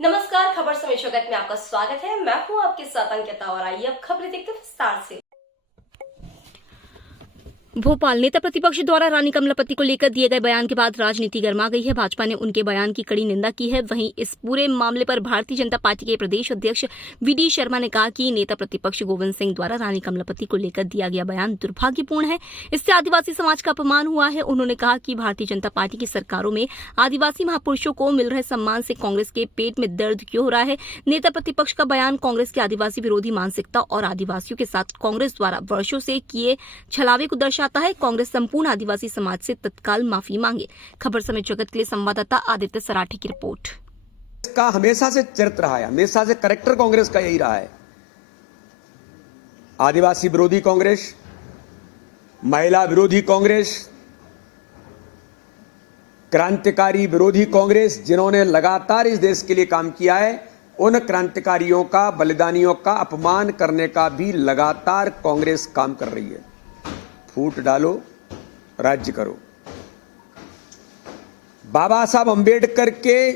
नमस्कार, खबर समय जगत में आपका स्वागत है। मैं हूं आपके साथ अंकिता और आइए अब खबरें देखते हैं विस्तार से। भोपाल नेता प्रतिपक्ष द्वारा रानी कमलापति को लेकर दिए गए बयान के बाद राजनीति गर्मा गई है। भाजपा ने उनके बयान की कड़ी निंदा की है। वहीं इस पूरे मामले पर भारतीय जनता पार्टी के प्रदेश अध्यक्ष वी.डी. शर्मा ने कहा कि नेता प्रतिपक्ष गोविंद सिंह द्वारा रानी कमलापति को लेकर दिया गया बयान दुर्भाग्यपूर्ण है। इससे आदिवासी समाज का अपमान हुआ है। उन्होंने कहा कि भारतीय जनता पार्टी की सरकारों में आदिवासी महापुरुषों को मिल रहे सम्मान से कांग्रेस के पेट में दर्द क्यों हो रहा है। नेता प्रतिपक्ष का बयान कांग्रेस की आदिवासी विरोधी मानसिकता और आदिवासियों के साथ कांग्रेस द्वारा वर्षों से किए छलावे को दर्शाता है। कांग्रेस संपूर्ण आदिवासी समाज से तत्काल माफी मांगे। खबर समय जगत के लिए संवाददाता आदित्य सराठी की रिपोर्ट। का हमेशा से चरित्र रहा है, हमेशा से कैरेक्टर कांग्रेस का यही रहा है। आदिवासी विरोधी कांग्रेस, महिला विरोधी कांग्रेस, क्रांतिकारी विरोधी कांग्रेस, जिन्होंने लगातार इस देश के लिए काम किया है, उन क्रांतिकारियों का, बलिदानियों का अपमान करने का भी लगातार कांग्रेस काम कर रही है। फूट डालो, राज्य करो। बाबा साहब अंबेडकर के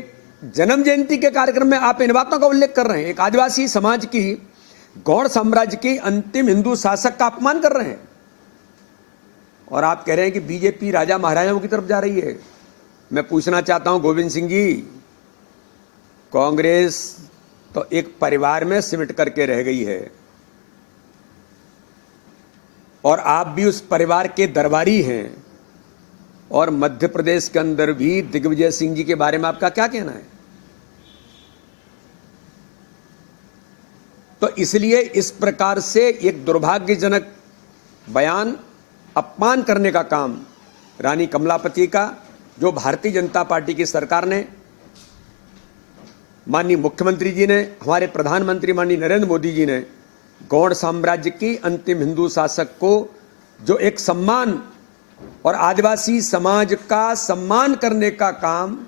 जन्म जयंती के कार्यक्रम में आप इन बातों का उल्लेख कर रहे हैं। एक आदिवासी समाज की, गौड़ साम्राज्य की अंतिम हिंदू शासक का अपमान कर रहे हैं और आप कह रहे हैं कि बीजेपी राजा महाराजाओं की तरफ जा रही है। मैं पूछना चाहता हूं गोविंद सिंह जी, कांग्रेस तो एक परिवार में सिमट करके रह गई है और आप भी उस परिवार के दरबारी हैं। और मध्य प्रदेश के अंदर भी दिग्विजय सिंह जी के बारे में आपका क्या कहना है? तो इसलिए इस प्रकार से एक दुर्भाग्यजनक बयान, अपमान करने का काम रानी कमलापति का, जो भारतीय जनता पार्टी की सरकार ने, माननीय मुख्यमंत्री जी ने, हमारे प्रधानमंत्री माननीय नरेंद्र मोदी जी ने गौड़ साम्राज्य की अंतिम हिंदू शासक को जो एक सम्मान और आदिवासी समाज का सम्मान करने का काम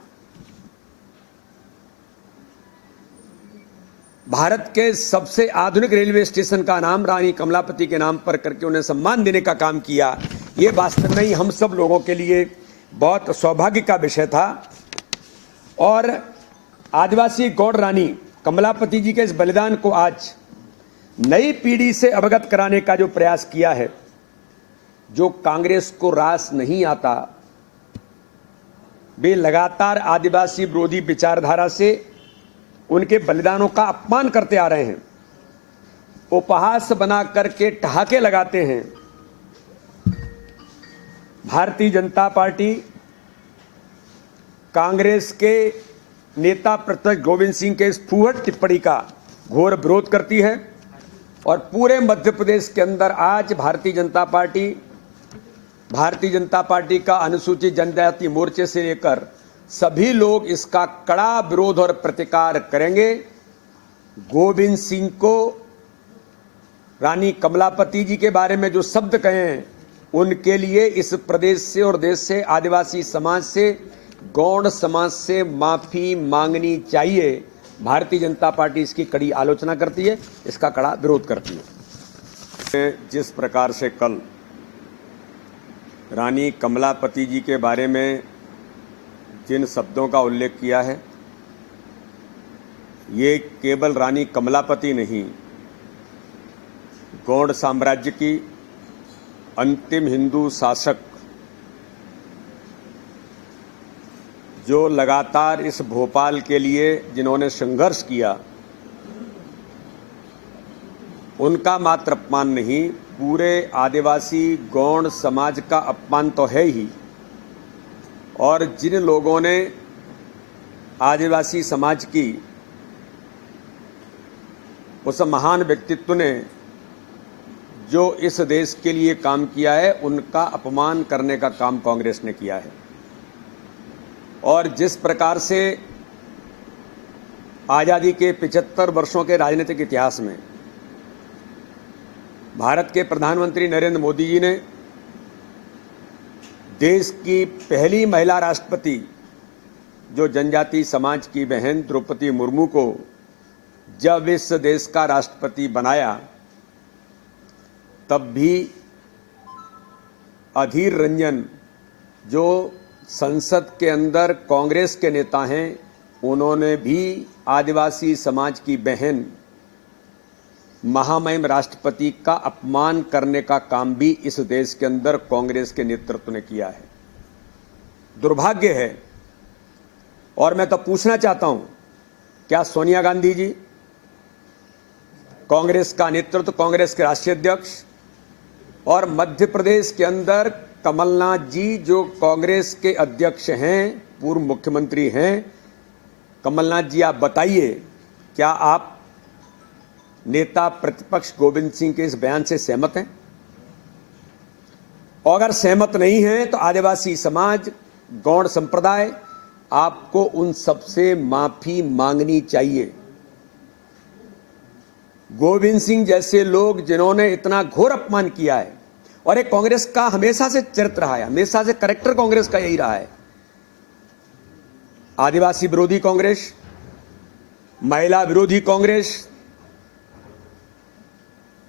भारत के सबसे आधुनिक रेलवे स्टेशन का नाम रानी कमलापति के नाम पर करके उन्हें सम्मान देने का काम किया, ये वास्तव में ही हम सब लोगों के लिए बहुत सौभाग्य का विषय था। और आदिवासी गौड़ रानी कमलापति जी के इस बलिदान को आज नई पीढ़ी से अवगत कराने का जो प्रयास किया है, जो कांग्रेस को रास नहीं आता, वे लगातार आदिवासी विरोधी विचारधारा से उनके बलिदानों का अपमान करते आ रहे हैं, उपहास बना करके ठहाके लगाते हैं। भारतीय जनता पार्टी कांग्रेस के नेता प्रतिपक्ष गोविंद सिंह के इस फूहड़ टिप्पणी का घोर विरोध करती है और पूरे मध्य प्रदेश के अंदर आज भारतीय जनता पार्टी का अनुसूचित जनजाति मोर्चे से लेकर सभी लोग इसका कड़ा विरोध और प्रतिकार करेंगे। गोविंद सिंह को रानी कमलापति जी के बारे में जो शब्द कहे हैं, उनके लिए इस प्रदेश से और देश से, आदिवासी समाज से, गौड़ समाज से माफी मांगनी चाहिए। भारतीय जनता पार्टी इसकी कड़ी आलोचना करती है, इसका कड़ा विरोध करती है। जिस प्रकार से कल रानी कमलापति जी के बारे में जिन शब्दों का उल्लेख किया है, ये केवल रानी कमलापति नहीं, गौड़ साम्राज्य की अंतिम हिंदू शासक जो लगातार इस भोपाल के लिए जिन्होंने संघर्ष किया, उनका मात्र अपमान नहीं, पूरे आदिवासी गौड़ समाज का अपमान तो है ही। और जिन लोगों ने आदिवासी समाज की, उस महान व्यक्तित्व ने जो इस देश के लिए काम किया है, उनका अपमान करने का काम कांग्रेस ने किया है। और जिस प्रकार से आज़ादी के 75 वर्षों के राजनीतिक इतिहास में भारत के प्रधानमंत्री नरेंद्र मोदी जी ने देश की पहली महिला राष्ट्रपति, जो जनजाति समाज की बहन द्रौपदी मुर्मू को जब इस देश का राष्ट्रपति बनाया, तब भी अधीर रंजन, जो संसद के अंदर कांग्रेस के नेता हैं, उन्होंने भी आदिवासी समाज की बहन महामहिम राष्ट्रपति का अपमान करने का काम भी इस देश के अंदर कांग्रेस के नेतृत्व ने किया है। दुर्भाग्य है। और मैं तो पूछना चाहता हूं, क्या सोनिया गांधी जी, कांग्रेस का नेतृत्व, कांग्रेस के राष्ट्रीय अध्यक्ष, और मध्य प्रदेश के अंदर कमलनाथ जी जो कांग्रेस के अध्यक्ष हैं, पूर्व मुख्यमंत्री हैं, कमलनाथ जी आप बताइए, क्या आप नेता प्रतिपक्ष गोविंद सिंह के इस बयान से सहमत हैं? और अगर सहमत नहीं हैं तो आदिवासी समाज, गौड़ संप्रदाय, आपको उन सबसे माफी मांगनी चाहिए। गोविंद सिंह जैसे लोग जिन्होंने इतना घोर अपमान किया है, और एक कांग्रेस का हमेशा से चरित्र रहा है, हमेशा से कैरेक्टर कांग्रेस का यही रहा है, आदिवासी विरोधी कांग्रेस, महिला विरोधी कांग्रेस,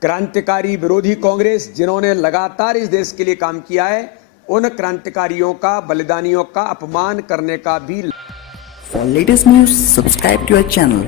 क्रांतिकारी विरोधी कांग्रेस, जिन्होंने लगातार इस देश के लिए काम किया है, उन क्रांतिकारियों का, बलिदानियों का अपमान करने का भी। For latest news, subscribe to our channel